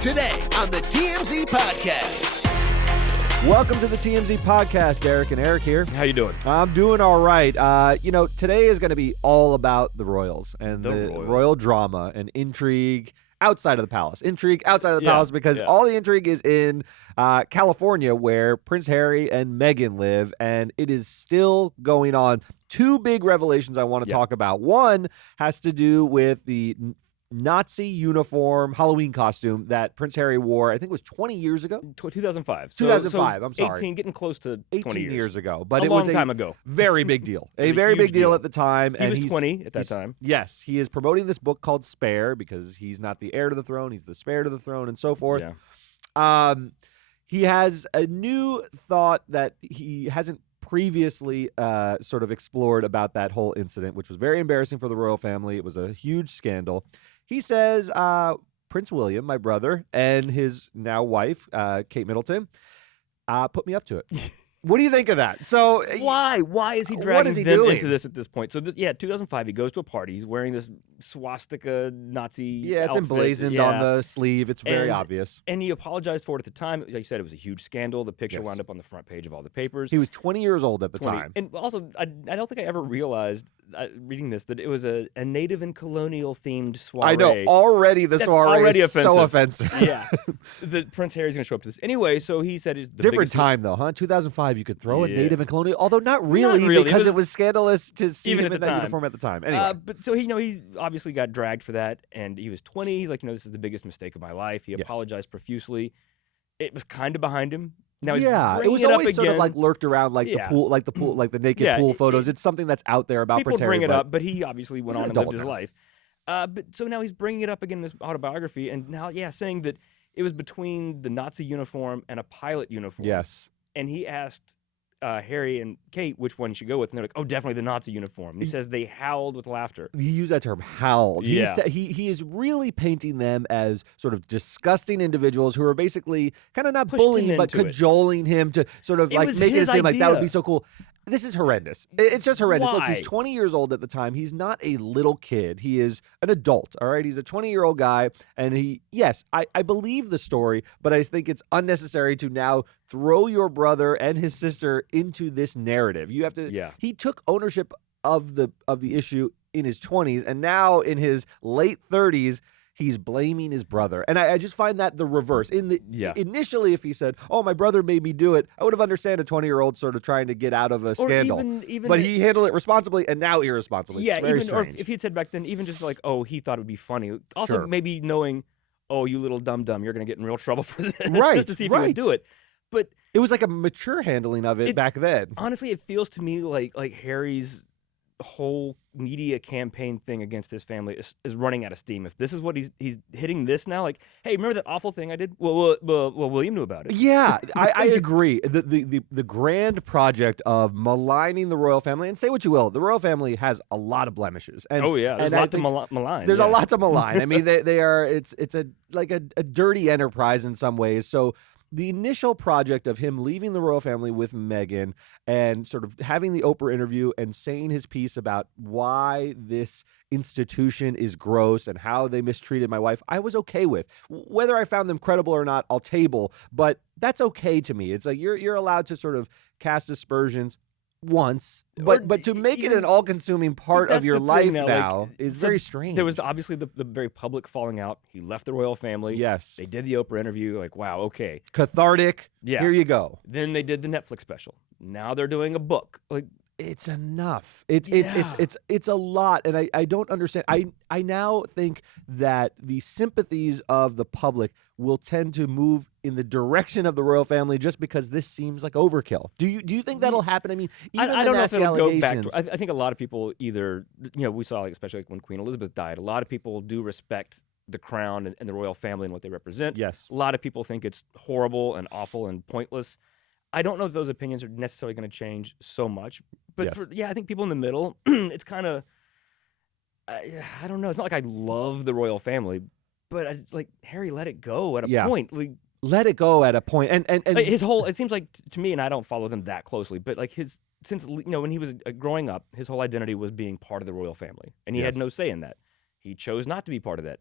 Today on the TMZ Podcast. Welcome to the TMZ Podcast. Derek and Eric here. How you doing? I'm doing all right. Today is going to be all about the Royals and the royal drama and intrigue outside of the palace. Intrigue outside of the palace because all the intrigue is in California, where Prince Harry and Meghan live, and it is still going on. Two big revelations I want to talk about. One has to do with the Nazi uniform Halloween costume that Prince Harry wore, I think it was 20 years ago? 2005. 2005, I'm sorry. 18, getting close to 18 20 years ago. But it was a long time ago. Very big deal. A very big deal at the time. He was 20 at that time. Yes. He is promoting this book called Spare because he's not the heir to the throne. He's the spare to the throne and so forth. Yeah. He has a new thought that he hasn't previously sort of explored about that whole incident, which was very embarrassing for the royal family. It was a huge scandal. He says Prince William, my brother, and his now wife, Kate Middleton, put me up to it. What do you think of that? So why is he dragging them into this at this point? So 2005, he goes to a party. He's wearing this swastika Nazi it's outfit. emblazoned on the sleeve. It's very obvious. And he apologized for it at the time. Like you said, it was a huge scandal. The picture wound up on the front page of all the papers. He was 20 years old at the time. And also, I don't think I ever realized, reading this, that it was a native and colonial themed soiree. I know. Already the soiree is so offensive. Yeah. That Prince Harry's going to show up to this. Anyway, so he said it's the different time, though, huh? 2005, you could throw a native and colonial, although not really. Because it was scandalous to see him in that uniform at the time. Anyway. But so he obviously got dragged for that, and he was 20. He's like, this is the biggest mistake of my life. He apologized profusely. It was kind of behind him. Now he's it was always sort of like lurked around like the pool, like the naked pool photos. It's something that's out there about Prince Harry. People bring it up, but he obviously went on and lived his life. But so now he's bringing it up again in this autobiography, and now saying that it was between the Nazi uniform and a pilot uniform. Yes, and he asked Harry and Kate which one he should go with, and they're like, "Oh, definitely the Nazi uniform." And he says they howled with laughter. He used that term, howled. Yeah. He is really painting them as sort of disgusting individuals who are basically kind of not Pushed bullying him but into cajoling him to sort of It like was make it his seem like that would idea. be so cool. This is horrendous. It's just horrendous. Why? Look, he's 20 years old at the time. He's not a little kid. He is an adult, all right? He's a 20-year-old guy, and I believe the story, but I think it's unnecessary to now throw your brother and his sister into this narrative. You have to. Yeah. He took ownership of the issue in his 20s, and now in his late 30s, he's blaming his brother. And I just find that the reverse. Initially, if he said, "Oh, my brother made me do it," I would have understood a 20-year-old sort of trying to get out of a scandal. But he handled it responsibly and now irresponsibly. Yeah, it's very or strange. if he had said back then, even just like, "Oh, he thought it would be funny." Also, maybe knowing, "Oh, you little dum-dum, you're going to get in real trouble for this," just to see if he would do it. But it was like a mature handling of it back then. Honestly, it feels to me like Harry's whole media campaign thing against his family is running out of steam. If this is what he's hitting this now, like, hey, remember that awful thing I did? Well, William knew about it. Yeah, I agree. The grand project of maligning the royal family, and say what you will, the royal family has a lot of blemishes. And, there's a lot to malign. There's a lot to malign. I mean, they are. It's a dirty enterprise in some ways. So the initial project of him leaving the royal family with Meghan and sort of having the Oprah interview and saying his piece about why this institution is gross and how they mistreated my wife, I was okay with. Whether I found them credible or not, I'll table, but that's okay to me. It's like you're allowed to sort of cast aspersions once, but to make it an all-consuming part of your life now is very strange. There was obviously the very public falling out. He left the royal family. Yes. They did the Oprah interview. Like, wow, okay. Cathartic. Yeah. Here you go. Then they did the Netflix special. Now they're doing a book. Like, it's enough. It's a lot, and I don't understand. I now think that the sympathies of the public will tend to move in the direction of the royal family just because this seems like overkill. Do you think that'll happen? I mean, even I don't know if it'll go back to. I think a lot of people either, we saw, especially when Queen Elizabeth died, a lot of people do respect the crown and the royal family and what they represent. Yes. A lot of people think it's horrible and awful and pointless. I don't know if those opinions are necessarily going to change so much. But I think people in the middle, it's kind of, I don't know. It's not like I love the royal family, but it's like, Harry, let it go at a point. Like, let it go at a point. And his whole, it seems like to me, and I don't follow them that closely, but like since when he was growing up, his whole identity was being part of the royal family. And he had no say in that. He chose not to be part of that.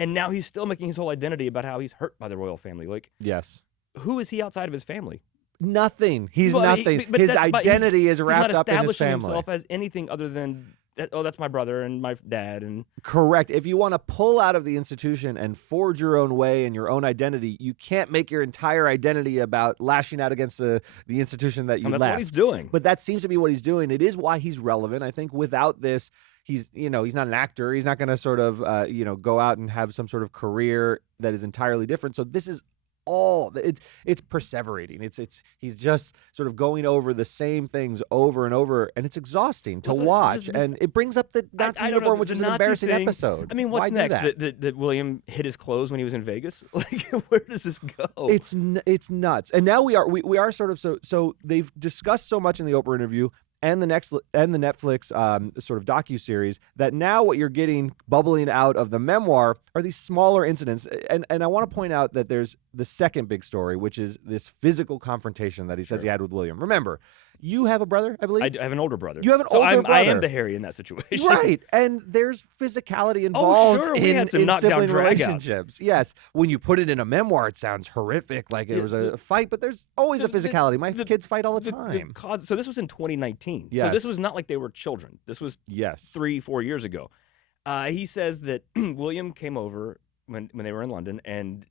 And now he's still making his whole identity about how he's hurt by the royal family. Like, Yes. who is he outside of his family? Nothing. He's Well, nothing. His identity is wrapped up in his He's not establishing family. himself as anything other than, that's my brother and my dad. And Correct. If you want to pull out of the institution and forge your own way and your own identity, you can't make your entire identity about lashing out against the institution that you that's left. what he's doing. But that seems to be what he's doing. It is why he's relevant. I think without this, he's not an actor. He's not going to sort of, go out and have some sort of career that is entirely different. So this is all it's perseverating. He's just sort of going over the same things over and over, and it's exhausting to watch. And it brings up the Nazi uniform, which is an embarrassing episode. I mean, what's Why do next? that? That William hit his clothes when he was in Vegas? Like, where does this go? It's nuts. And now we are sort of so they've discussed so much in the Oprah interview and the Netflix sort of docuseries that now what you're getting bubbling out of the memoir are these smaller incidents. And I want to point out that there's the second big story, which is this physical confrontation that he says he had with William. Remember, you have a brother, I believe? I have an older brother. You have an older brother. I am the Harry in that situation. Right. And there's physicality involved we had some in knockdown sibling dragouts. relationships. Yes. When you put it in a memoir, it sounds horrific, like it was a fight, but there's always a physicality. My kids fight all the time. So this was in 2019. Yes. So this was not like they were children. This was 3-4 years ago. He says that William came over when they were in London and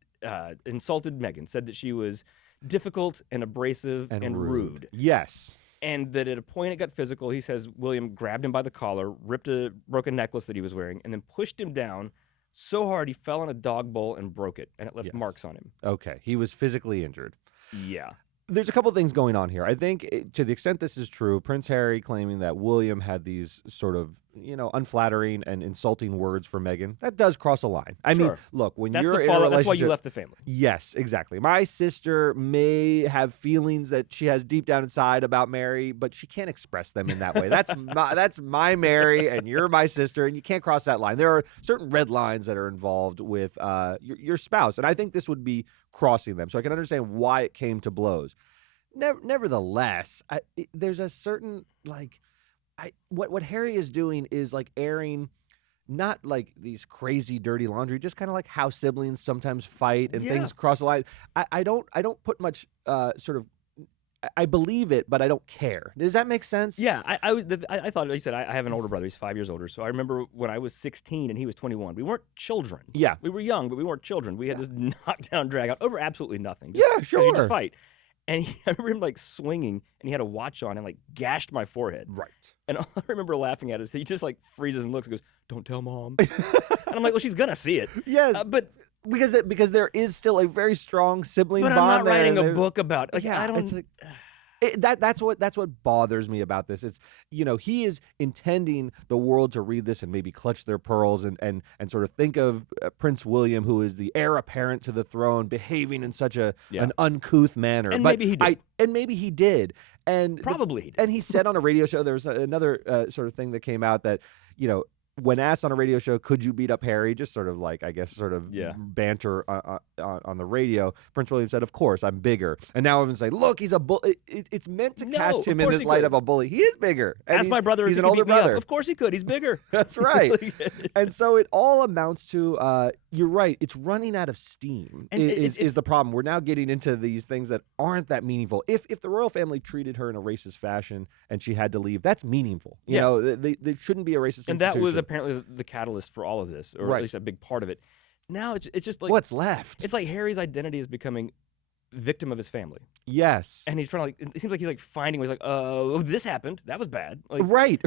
insulted Meghan, said that she was difficult and abrasive and rude. Yes. And that at a point it got physical. He says William grabbed him by the collar, ripped a broken necklace that he was wearing, and then pushed him down so hard he fell in a dog bowl and broke it, and it left marks on him. Okay. He was physically injured. Yeah. There's a couple things going on here. I think to the extent this is true, Prince Harry claiming that William had these sort of, unflattering and insulting words for Meghan, that does cross a line. I mean, look, when that's you're in a relationship, that's why you left the family. Yes, exactly. My sister may have feelings that she has deep down inside about Mary, but she can't express them in that way. That's my Mary, and you're my sister, and you can't cross that line. There are certain red lines that are involved with your spouse, and I think this would be crossing them. So I can understand why it came to blows. Nevertheless, there's a certain what Harry is doing is like airing not like these crazy dirty laundry, just kind of like how siblings sometimes fight and things cross the line. I don't put much I believe it, but I don't care. Does that make sense? Yeah, I thought, like you said, I have an older brother. He's 5 years older. So I remember when I was 16 and he was 21. We weren't children. Yeah. We were young, but we weren't children. We had this knockdown drag out over absolutely nothing. Sure. You just fight. And I remember him swinging, and he had a watch on and gashed my forehead. Right. And all I remember laughing at is he just freezes and looks and goes, "Don't tell mom." And I'm like, well, she's gonna see it. Yes, but because there is still a very strong sibling bond. But I'm not there. writing a book about it. I don't. That's what bothers me about this. It's he is intending the world to read this and maybe clutch their pearls and sort of think of Prince William, who is the heir apparent to the throne, behaving in such an uncouth manner. And maybe he did. Maybe he did. And probably he did. And he said on a radio show, there was another sort of thing that came out that when asked on a radio show, could you beat up Harry? Just sort of banter on the radio. Prince William said, of course, I'm bigger. And now everyone's like, look, he's a bully. It's meant to cast him in this light of a bully. He is bigger. Ask my brother if he an older beat me up. brother. Of course he could. He's bigger. That's right. And so it all amounts to, you're right, it's running out of steam is the problem. We're now getting into these things that aren't that meaningful. If the royal family treated her in a racist fashion and she had to leave, that's meaningful. They shouldn't be a racist institution. And that was apparently the catalyst for all of this, or at least a big part of it. Now it's just like what's left. It's like Harry's identity is becoming victim of his family. Yes, and he's trying to. It seems like he's finding ways oh, this happened. That was bad. Right.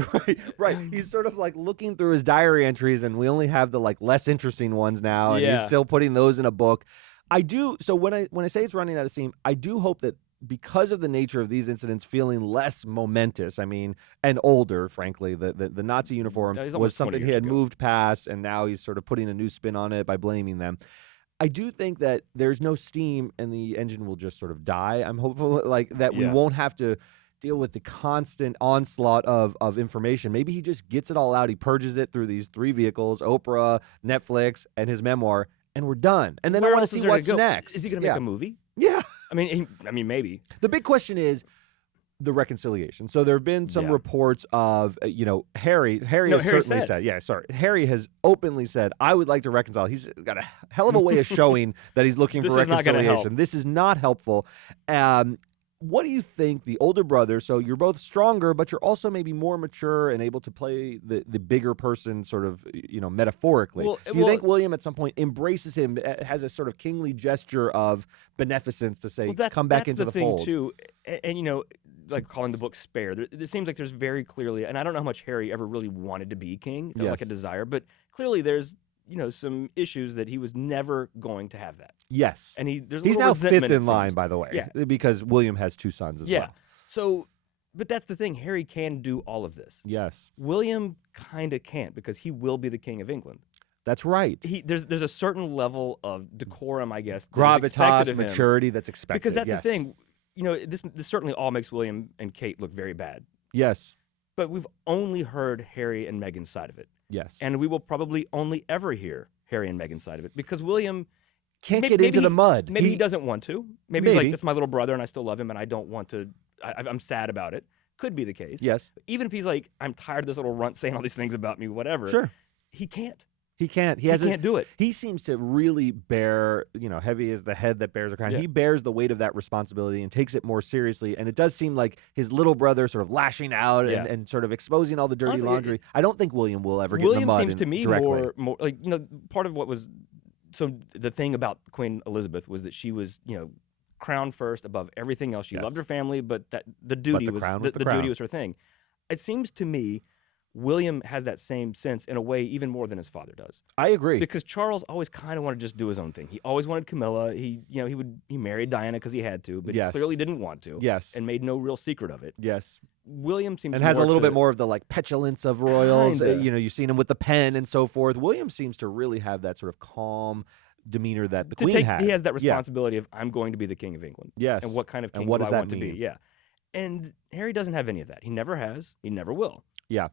He's sort of looking through his diary entries, and we only have the less interesting ones now, and he's still putting those in a book. I do. So when I say it's running out of steam, I do hope that, because of the nature of these incidents feeling less momentous, and older, frankly, the Nazi uniform was something he had moved past, and now he's sort of putting a new spin on it by blaming them. I do think that there's no steam and the engine will just sort of die. I'm hopeful that we won't have to deal with the constant onslaught of information. Maybe he just gets it all out. He purges it through these 3 vehicles, Oprah, Netflix, and his memoir, and we're done. And then I want to see what's next. Is he going to make a movie? Yeah. I mean, maybe. The big question is, the reconciliation. So there have been some Yeah. reports of, Harry No, has Harry certainly said. Harry has openly said, I would like to reconcile. He's got a hell of a way of showing that he's looking This for is not gonna reconciliation. help. This is not helpful. What do you think the older brother, so you're both stronger, but you're also maybe more mature and able to play the bigger person sort of, metaphorically. Do you think William at some point embraces him, has a sort of kingly gesture of beneficence to say, come back into the fold? That's the thing, too. And like calling the book Spare, it seems like there's very clearly, and I don't know how much Harry ever really wanted to be king, felt like a desire, but clearly there's some issues that he was never going to have that. Yes. And he's now fifth resentment, in line, by the way, because William has 2 sons as well. So, but that's the thing. Harry can do all of this. Yes. William kind of can't because he will be the king of England. That's right. There's a certain level of decorum, I guess, gravitas, maturity that's expected. Because that's the thing. This certainly all makes William and Kate look very bad. Yes. But we've only heard Harry and Meghan's side of it. Yes. And we will probably only ever hear Harry and Meghan's side of it because William can't get into the mud. Maybe he doesn't want to. Maybe he's like, that's my little brother and I still love him and I don't want to. I'm sad about it. Could be the case. Yes. Even if he's like, I'm tired of this little runt saying all these things about me, whatever. Sure. He can't. He can't. He can't do it. He seems to really bear, heavy is the head that bears the crown. Yeah. He bears the weight of that responsibility and takes it more seriously. And it does seem like his little brother sort of lashing out and sort of exposing all the dirty laundry. I don't think William will ever get in the mud. William seems to me directly. more like, part of what was, so the thing about Queen Elizabeth was that she was, crowned first above everything else. She loved her family, but that the duty was the duty was her thing. It seems to me William has that same sense in a way even more than his father does. I agree. Because Charles always kind of wanted to just do his own thing. He always wanted Camilla. He married Diana because he had to, but he clearly didn't want to. Yes. And made no real secret of it. Yes. William seems and has a little bit more of the petulance of royals. Kinda. You've seen him with the pen and so forth. William seems to really have that sort of calm demeanor that the Queen had. He has that responsibility of I'm going to be the King of England. Yes. And what kind of king do I want to be? mean? Yeah. And Harry doesn't have any of that. He never has. He never will. Yeah.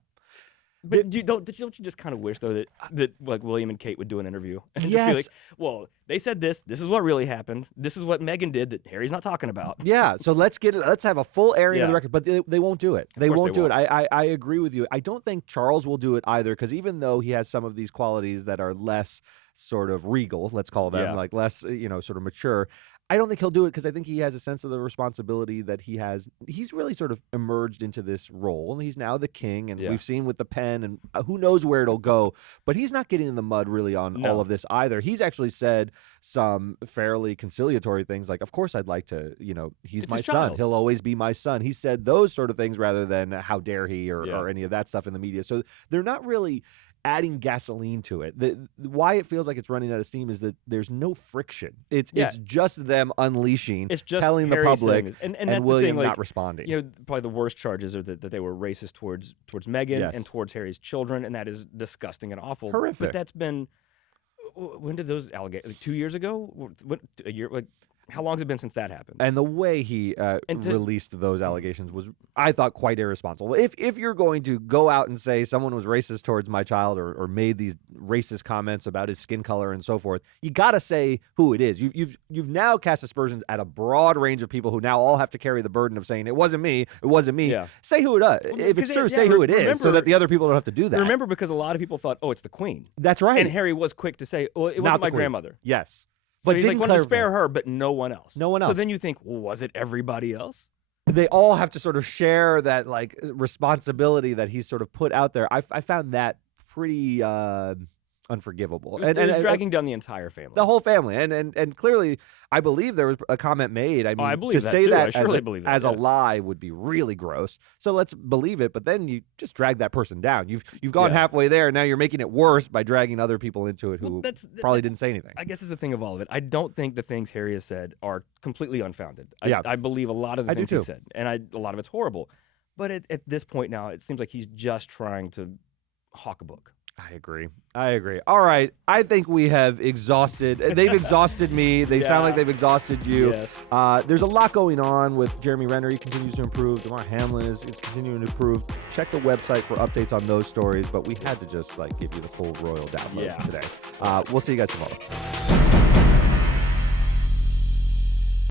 But don't you just kind of wish though that like William and Kate would do an interview and just be like, well, they said this. This is what really happened. This is what Meghan did that Harry's not talking about. Yeah. So let's have a full airing of the record. But they won't do it. They won't do it. I agree with you. I don't think Charles will do it either because even though he has some of these qualities that are less sort of regal, let's call them, like less sort of mature. I don't think he'll do it because I think he has a sense of the responsibility that he has. He's really sort of emerged into this role, and he's now the king, and we've seen with the pen, and who knows where it'll go. But he's not getting in the mud really on all of this either. He's actually said some fairly conciliatory things like, of course I'd like to, he's my son. He'll always be my son. He said those sort of things rather than how dare he or any of that stuff in the media. So they're not really adding gasoline to it. Why it feels like it's running out of steam is that there's no friction. It's just them unleashing, it's just telling Harry the public, and William the thing, not responding. Probably the worst charges are that they were racist towards Meghan and towards Harry's children, and that is disgusting and awful. Horrific. But that's been, when did those allegations? 2 years ago? A year? How long has it been since that happened? And the way he released those allegations was, I thought, quite irresponsible. If you're going to go out and say someone was racist towards my child or made these racist comments about his skin color and so forth, you got to say who it is. You've now cast aspersions at a broad range of people who now all have to carry the burden of saying it wasn't me. Yeah. Say who it is. If it's true, say who it is, so that the other people don't have to do that. Remember, because a lot of people thought, oh, it's the Queen. That's right. And Harry was quick to say, well, it wasn't my grandmother. Yes. So he's like, wanted to spare her, but no one else. No one else. So then you think, well, was it everybody else? They all have to sort of share that responsibility that he's sort of put out there. I found that pretty unforgivable. It was dragging down the entire family. The whole family. And clearly, I believe there was a comment made. I mean, I believe to say too. that as a lie would be really gross. So let's believe it, but then you just drag that person down. You've gone halfway there, and now you're making it worse by dragging other people into it who probably didn't say anything. I guess it's the thing of all of it. I don't think the things Harry has said are completely unfounded. I believe a lot of the things he said, and a lot of it's horrible. But at this point now, it seems like he's just trying to hawk a book. I agree. All right. I think we have exhausted. They've exhausted me. They sound like they've exhausted you. Yes. There's a lot going on with Jeremy Renner. He continues to improve. Damar Hamlin is continuing to improve. Check the website for updates on those stories. But we had to just give you the full royal download today. We'll see you guys tomorrow.